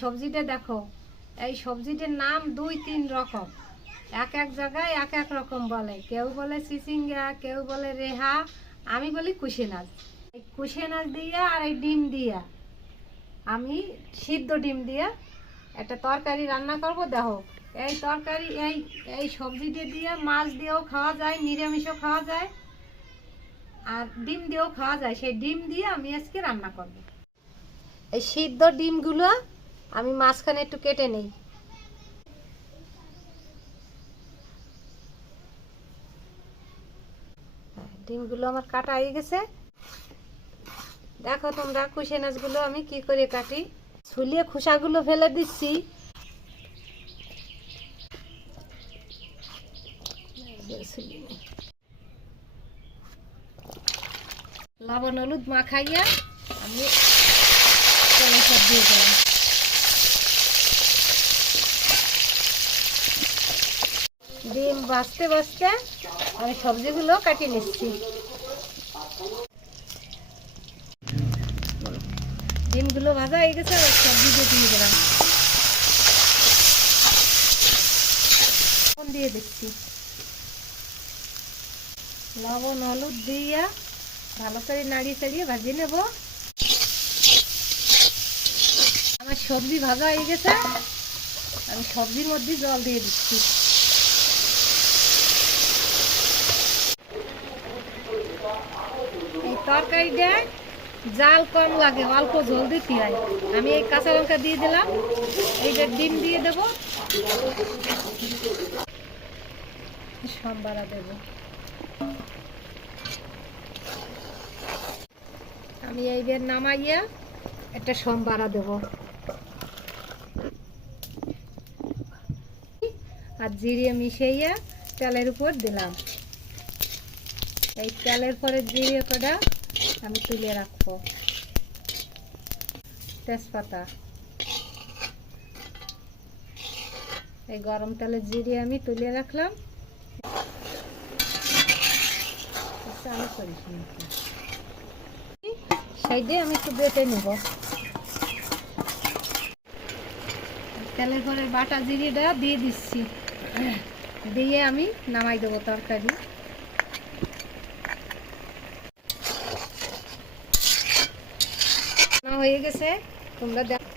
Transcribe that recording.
সবজিটা দেখো, এই সবজিটার নাম দুই তিন রকম। এক এক জায়গায় এক এক রকম বলে। কেউ বলে সিসিঙ্গা, কেউ বলে রেহা, আমি বলি কুশিনাজ। এই কুশিনাজ দিয়া আর এই ডিম দিয়া। আমি সিদ্ধ ডিম দিয়া একটা তরকারি রান্না করব, দেখো। এই তরকারি, এই এই সবজিটা দিয়ে মাছ দিয়েও খাওয়া যায়, নিরামিষও খাওয়া যায়, আর ডিম দিয়েও খাওয়া যায়। সেই ডিম দিয়ে আমি আজকে রান্না করব। এই সিদ্ধ ডিমগুলো আমি মাঝখানে একটু কেটে নেই। হ্যাঁ, ডিমগুলো আমার কাটা হয়ে গেছে। দেখো তোমরা কুশে নাচগুলো আমি কি করে কাটি। ছুলিয়ে খোসাগুলো ফেলে দিচ্ছি। লবণ হলুদ মাখাইয়া আমি দিয়ে দিলাম ডিম বাঁচতে বাঁচতে আমি সবজিগুলো কাটিয়ে নিচ্ছি। ডিমগুলো ভাজা হয়ে গেছে আর সবজি দিয়ে দিয়ে দিলাম লবণ দিয়ে দিচ্ছি। লবণ, হলুদ দিয়া ভালো করে নাড়িয়ে চাড়িয়ে ভাজিয়ে নেব। আমার সবজি ভাজা হয়ে গেছে, আমি সবজির মধ্যে জল দিয়ে দিচ্ছি। তরকারিটা জাল কম লাগে, অল্প ঝোল দিতে হয়। আমি এই কাঁচা লঙ্কা দিয়ে দিলাম, এই যে ডিম দিয়ে দেবো। সম্বারা দেবো। আমি এইবার নামাইয়া একটা সম্বারা দেব। আর জিরিয়ে মিশাইয়া তেলের উপর দিলাম। এই তেলের পরে জিরিয়ে কটা আমি তুলে রাখব। তেজপাতা। এই গরম তেলে জিরিয়ে আমি তুলে রাখলাম। না সাইডে আমি একটু বেটে নেব। তেলের পরে বাটা জিরিটা দিয়ে দিচ্ছি। দিয়ে আমি নামাই দেবো তরকারি। হয়ে গেছে তোমরা দেখো